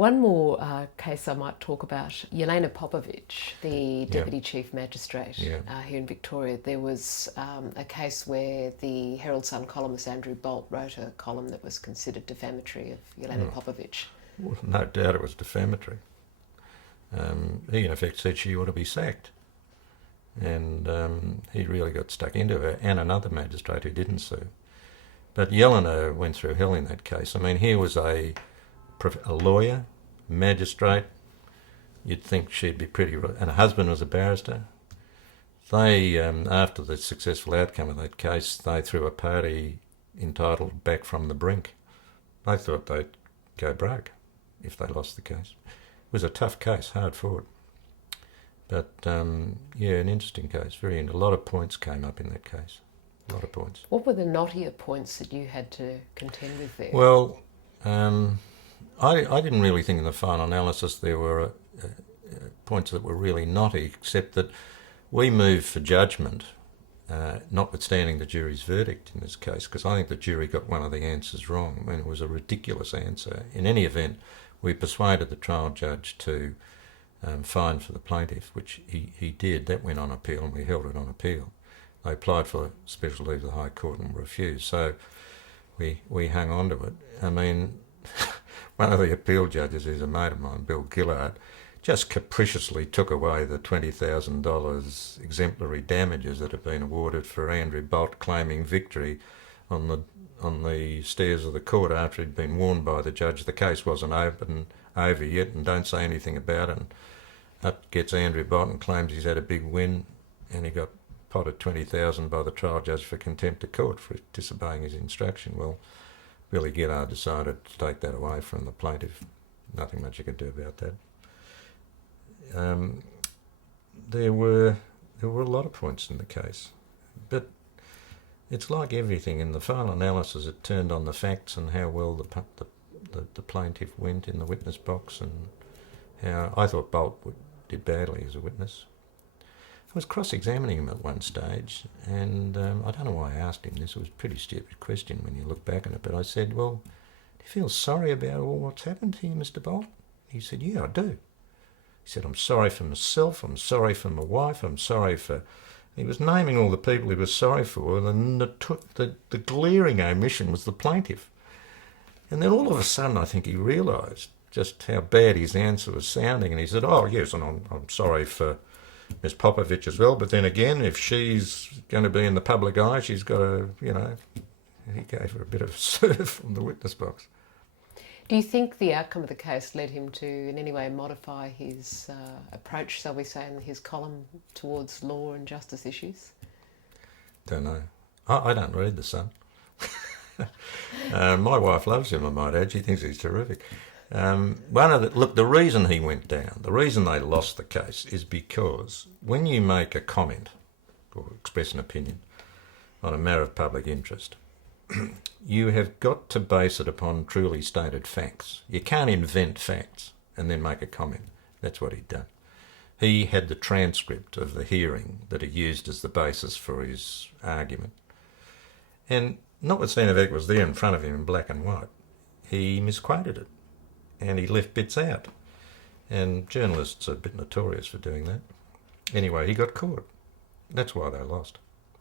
One more case I might talk about, Jelena Popovic, the Deputy Chief Magistrate here in Victoria. There was a case where the Herald Sun columnist Andrew Bolt wrote a column that was considered defamatory of Jelena Popovic. Well, no doubt it was defamatory. He in effect said she ought to be sacked. And he really got stuck into her, and another magistrate who didn't sue. But Jelena went through hell in that case. I mean, here was a lawyer, magistrate. You'd think she'd be pretty... And her husband was a barrister. They, after the successful outcome of that case, they threw a party entitled Back from the Brink. They thought they'd go broke if they lost the case. It was a tough case, hard fought. But, an interesting case. A lot of points came up in that case. A lot of points. What were the knottier points that you had to contend with there? Well, I didn't really think in the final analysis there were points that were really knotty, except that we moved for judgment, notwithstanding the jury's verdict in this case, because I think the jury got one of the answers wrong. I mean, it was a ridiculous answer. In any event, we persuaded the trial judge to fine for the plaintiff, which he did. That went on appeal, and we held it on appeal. They applied for special leave to the High Court and refused, so we hung on to it. I mean, one of the appeal judges, who's a mate of mine, Bill Gillard, just capriciously took away the $20,000 exemplary damages that had been awarded for Andrew Bolt claiming victory on the stairs of the court after he'd been warned by the judge the case wasn't over yet and don't say anything about it. And up gets Andrew Bolt and claims he's had a big win, and he got potted $20,000 by the trial judge for contempt of court for disobeying his instruction. Well, Billy Gillard decided to take that away from the plaintiff. Nothing much you could do about that. There were a lot of points in the case, but it's like everything. In the final analysis, it turned on the facts and how well the plaintiff went in the witness box, and how I thought Bolt did badly as a witness. I was cross-examining him at one stage, and I don't know why I asked him this. It was a pretty stupid question when you look back on it, but I said, well, do you feel sorry about all what's happened to you, Mr. Bolt? He said, yeah, I do. He said, I'm sorry for myself, I'm sorry for my wife, I'm sorry for... He was naming all the people he was sorry for, and the glaring omission was the plaintiff. And then all of a sudden I think he realised just how bad his answer was sounding, and he said, oh, yes, and I'm sorry for Miss Popovic as well, but then again, if she's going to be in the public eye, she's got to, he gave her a bit of serve from the witness box. Do you think the outcome of the case led him to in any way modify his approach, shall we say, in his column towards law and justice issues? Don't know. I don't read The Sun. My wife loves him, I might add. She thinks he's terrific. The reason he went down, the reason they lost the case, is because when you make a comment or express an opinion on a matter of public interest, you have got to base it upon truly stated facts. You can't invent facts and then make a comment. That's what he'd done. He had the transcript of the hearing that he used as the basis for his argument. And notwithstanding that it was there in front of him in black and white, he misquoted it and he left bits out. And journalists are a bit notorious for doing that. Anyway, he got caught. That's why they lost.